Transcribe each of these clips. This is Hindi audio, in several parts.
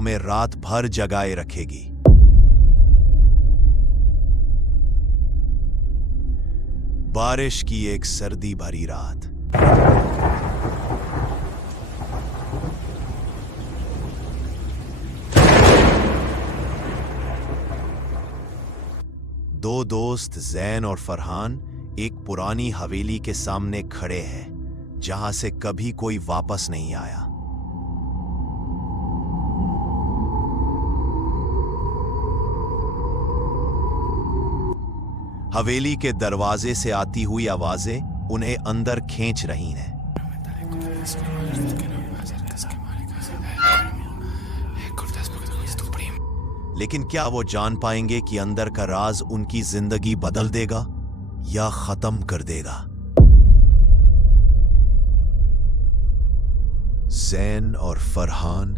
तुम्हें रात भर जगाए रखेगी। बारिश की एक सर्दी भरी रात। दो दोस्त जैन और फरहान एक पुरानी हवेली के सामने खड़े हैं, जहां से कभी कोई वापस नहीं आया। हवेली के दरवाजे से आती हुई आवाजें उन्हें अंदर खींच रही हैं। लेकिन क्या वो जान पाएंगे कि अंदर का राज उनकी जिंदगी बदल देगा या खत्म कर देगा? जैन और फरहान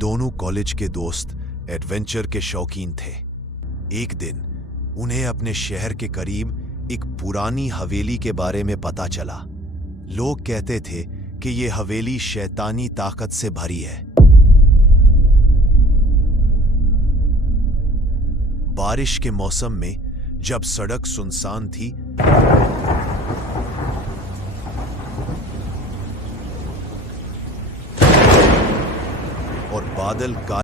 दोनों कॉलेज के दोस्त एडवेंचर के शौकीन थे। एक दिन उन्हें अपने शहर के करीब एक पुरानी हवेली के बारे में पता चला। लोग कहते थे कि यह हवेली शैतानी ताकत से भरी है। बारिश के मौसम में जब सड़क सुनसान थी और बादल का